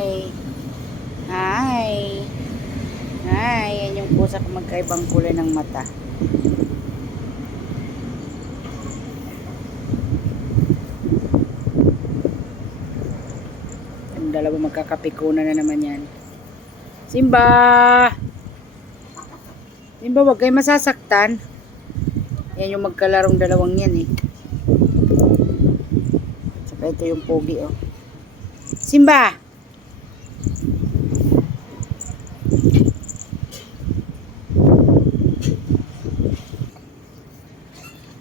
Hi. Hi. Hi. Yan yung pusa ko magkaibang kulay ng mata. Yung dalawa magkakapikunan na naman yan. Simba! Simba, wag kayo masasaktan. Yan yung magkalarong dalawang yan eh. Saka ito yung pogi oh. Simba!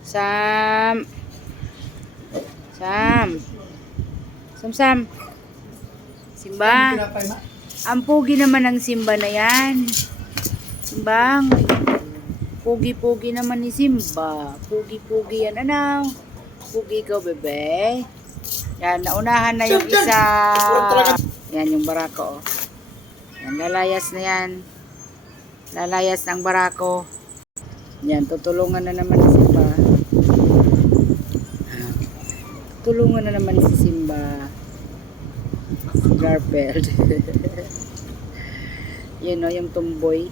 Sam! Sam! Sam! Simba! Ang pogi naman ng Simba na yan. Simbang! Pogi-pogi naman ni Simba. Pogi-pogi yan, ano? Pogi ko, bebe. Yan, naunahan na yung isa. Yan, yung barako, oh. Yan, lalayas na yan. Lalayas ng barako. Yan, tutulungan na naman si Simba. Tutulungan na naman si Simba. Si Garfield. Yan, oh, yung tumboy.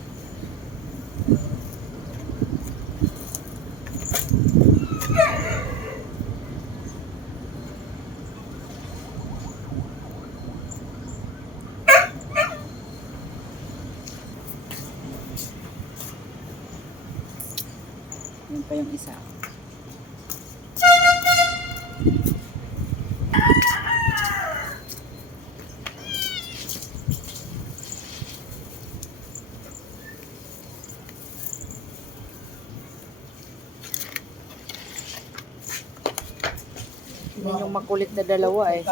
Yan pa yung isa. Yan yung makulit na dalawa eh.